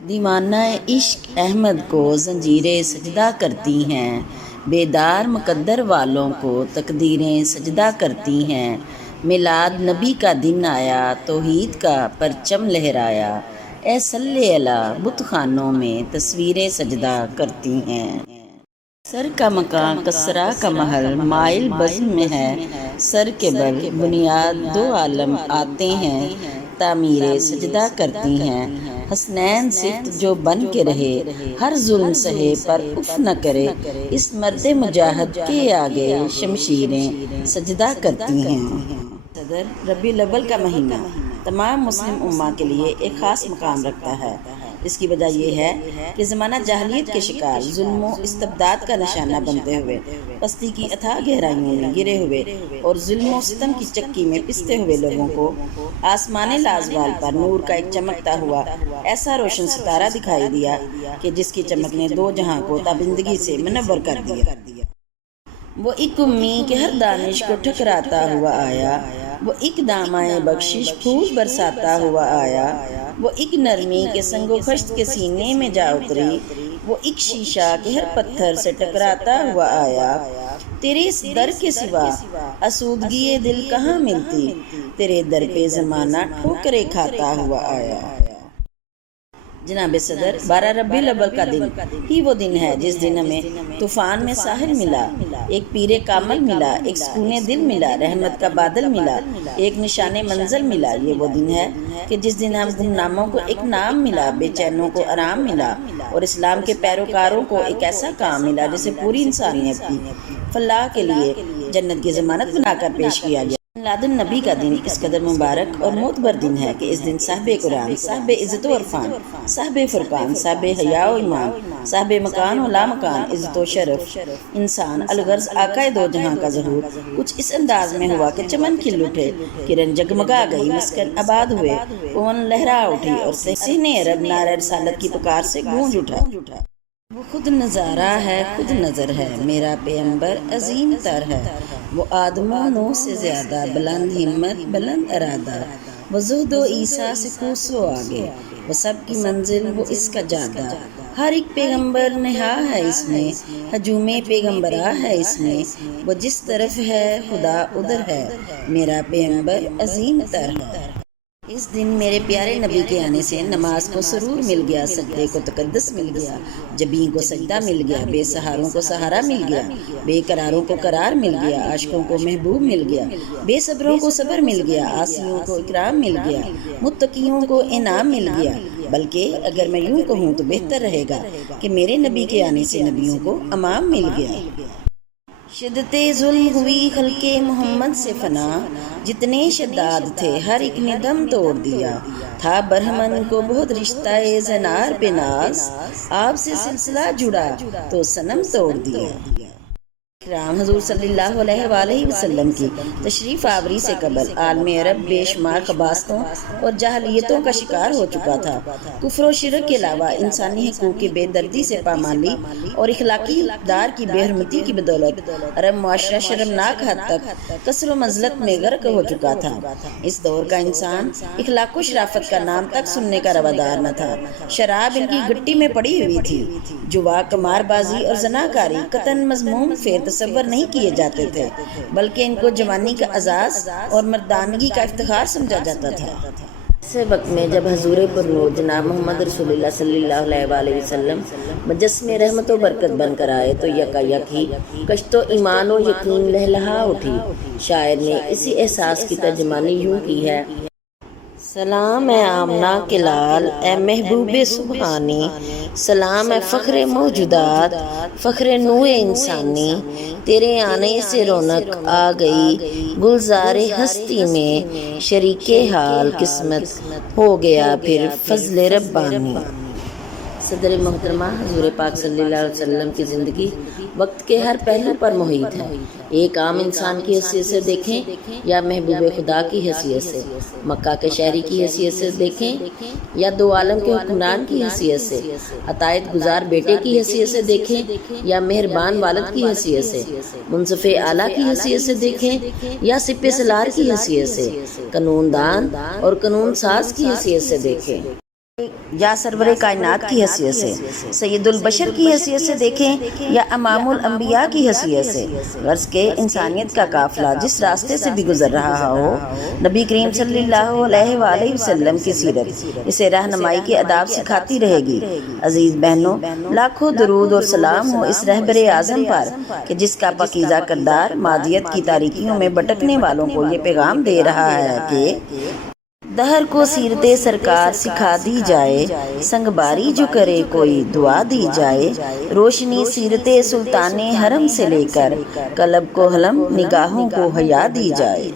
دیوانہ عشق احمد کو زنجیریں سجدہ کرتی ہیں، بیدار مقدر والوں کو تقدیریں سجدہ کرتی ہیں۔ میلاد نبی کا دن آیا، توحید کا پرچم لہرایا، اے صلی علی بت خانوں میں تصویریں سجدہ کرتی ہیں۔ سر کا مکان کسریٰ کا محل مائل بزم میں ہے، سر کے بل بنیاد دو عالم آتے ہیں، تعمیر سجدہ کرتی ہیں۔ حسنین صفت جو بن کے رہے، ہر ظلم سہے پر اف نہ کرے، اس مرد مجاہد کے آگے شمشیریں سجدہ کرتی ہیں۔ صدر ربیع الاول کا مہینہ تمام مسلم امہ کے لیے ایک خاص مقام رکھتا ہے۔ اس کی وجہ یہ ہے کہ زمانہ جاہلیت کے شکار، ظلم و استبداد کا نشانہ بنتے ہوئے، پستی کی اتھاہ گہرائیوں میں گرے ہوئے اور ظلم و ستم کی چکی میں پستے ہوئے لوگوں کو آسمان لازوال پر نور کا ایک چمکتا ہوا ایسا روشن ستارہ دکھائی دیا کہ جس کی چمک نے دو جہاں کو تابندگی سے منور کر دیا۔ وہ ایک امی کے ہر دانش کو ٹھکراتا ہوا آیا، وہ ایک دامائے بخشش پھول برساتا ہوا آیا، وہ ایک نرمی کے سنگ و خشت کے سینے میں جا اتری، وہ ایک شیشہ کے ہر پتھر سے ٹکراتا ہوا آیا۔ تیرے اس در کے سوا آسودگی دل کہاں ملتی، تیرے در پہ زمانہ ٹھوکریں کھاتا ہوا آیا۔ جناب صدر، 12 ربیع الاول کا دن ہی وہ دن ہے جس دن ہمیں طوفان میں ساحل ملا، ایک پیر کامل ملا، ایک سکون دل ملا، رحمت کا بادل ملا، ایک نشان منزل ملا۔ یہ وہ دن ہے کہ جس دن ہم گمناموں کو ایک نام ملا، بے چینوں کو آرام ملا اور اسلام کے پیروکاروں کو ایک ایسا کام ملا جسے پوری انسانیت کی فلاح کے لیے جنت کی ضمانت بنا کر پیش کیا گیا۔ میلاد النبی کا دن اس قدر مبارک اور معتبر دن ہے کہ اس دن صاحب قرآن، صاحب عزت و عرفان، صاحب فرقان، صاحب حیا و ایمان، صاحب مکان و لامکان، عزت و شرف انسان الغرض آقا دو جہاں کا ظہور کچھ اس انداز میں ہوا کہ چمن کھل اٹھے، کرن جگمگا گئی، مسکن آباد ہوئے، پون لہرا اٹھی اور صحن عرب نعرہ رسالت کی پکار سے گونج اٹھا۔ وہ خود نظارہ ہے، خود نظر ہے، میرا پیغمبر عظیم تر ہے، وہ آدم و نوح سے زیادہ بلند ہمت، بلند ارادہ، وہ زہد و عیسیٰ سے کوسوں آگے، وہ سب کی منزل، وہ اس کا جادہ، ہر ایک پیغمبر نہا ہے اس میں، ہجوم پیغمبرا ہے اس میں، وہ جس طرف ہے خدا ادھر ہے، میرا پیغمبر عظیم تر ہے۔ اس دن میرے پیارے نبی کے آنے سے نماز کو سرور مل گیا، سجدے کو تقدس مل گیا، جبین کو سجدہ مل گیا، بے سہاروں کو سہارا مل گیا، بے قراروں کو قرار مل گیا، عاشقوں کو محبوب مل گیا، بے صبروں کو صبر مل گیا، عاصیوں کو اکرام مل گیا، متقیوں کو انعام مل گیا۔ بلکہ اگر میں یوں کہوں تو بہتر رہے گا کہ میرے نبی کے آنے سے نبیوں کو امام مل گیا۔ شدت ظلم ہوئی خلق محمد سے فنا، جتنے شداد تھے ہر ایک نے دم توڑ دیا، تھا برہمن کو بہت رشتہ زنار پہ ناز، آپ سے سلسلہ جڑا تو صنم توڑ دیا۔ کرام حضور صلی اللہ علیہ وآلہ وسلم کی تشریف آوری سے قبل عالم عرب بے شمار خباثتوں اور جاہلیتوں کا شکار ہو چکا تھا۔ کفر و شرک کے علاوہ انسانی حقوق کی بے دردی سے پامالی اور اخلاقی اقدار کی بے حرمتی کی بدولت عرب معاشرہ شرمناک حد تک کسر و مذلت میں غرق ہو چکا تھا۔ اس دور کا انسان اخلاق و شرافت کا نام تک سننے کا روادار نہ تھا۔ شراب ان کی گٹی میں پڑی ہوئی تھی، جوا، قمار بازی اور زناکاری قطعاً مذموم تصور نہیں کیے جاتے تھے، بلکہ ان کو جوانی کا اعزاز اور مردانگی کا افتخار سمجھا جاتا تھا۔ ایسے وقت میں جب حضور پرنور جناب محمد رسول اللہ صلی اللہ علیہ وآلہ وسلم مجسمے رحمت و برکت بن کر آئے تو یکا یک ہی کشت و ایمان و یقین لہلہا اٹھی۔ شاعر نے اسی احساس کی ترجمانی یوں کی ہے: سلام اے آمنہ کے لال، اے محبوب سبحانی، سلام اے فخر موجودات، فخر نوع انسانی، تیرے آنے سے رونق آ گئی گلزار ہستی میں، شریک حال قسمت ہو گیا پھر فضل ربانی۔ صدر محترمہ حضور پاک صلی اللہ علیہ وسلم کی زندگی وقت کے ہر پہلو پر محیط ہے۔ ایک عام انسان کی حیثیت سے دیکھیں یا محبوب خدا کی حیثیت سے، مکہ کے شہری کی حیثیت سے دیکھیں یا دو عالم کے حکمران کی حیثیت سے، عطایت گزار بیٹے کی حیثیت سے دیکھیں یا مہربان والد کی حیثیت سے، منصف اعلیٰ کی حیثیت سے دیکھیں یا سپہ سالار کی حیثیت سے، قانون دان اور قانون ساز کی حیثیت سے دیکھیں۔ یا سرور کائنات کی حیثیت سے، سید البشر کی حیثیت سے دیکھیں یا امام الانبیاء کی حیثیت سے، غرض کہ انسانیت کا قافلہ جس راستے سے بھی گزر رہا ہو، نبی کریم صلی اللہ علیہ وآلہ وسلم کی سیرت اسے رہنمائی کے آداب سکھاتی رہے گی۔ عزیز بہنوں، لاکھوں درود اور سلام ہو اس رہبر اعظم پر کہ جس کا پاکیزہ کردار مادیت کی تاریکیوں میں بھٹکنے والوں کو یہ پیغام دے رہا ہے کہ دہر کو سیرت سرکار سکھا دی جائے، سنگ باری جو کرے کوئی دعا دی جائے، روشنی سیرت سلطان حرم سے لے کر قلب کو حلم نگاہوں کو حیا دی جائے۔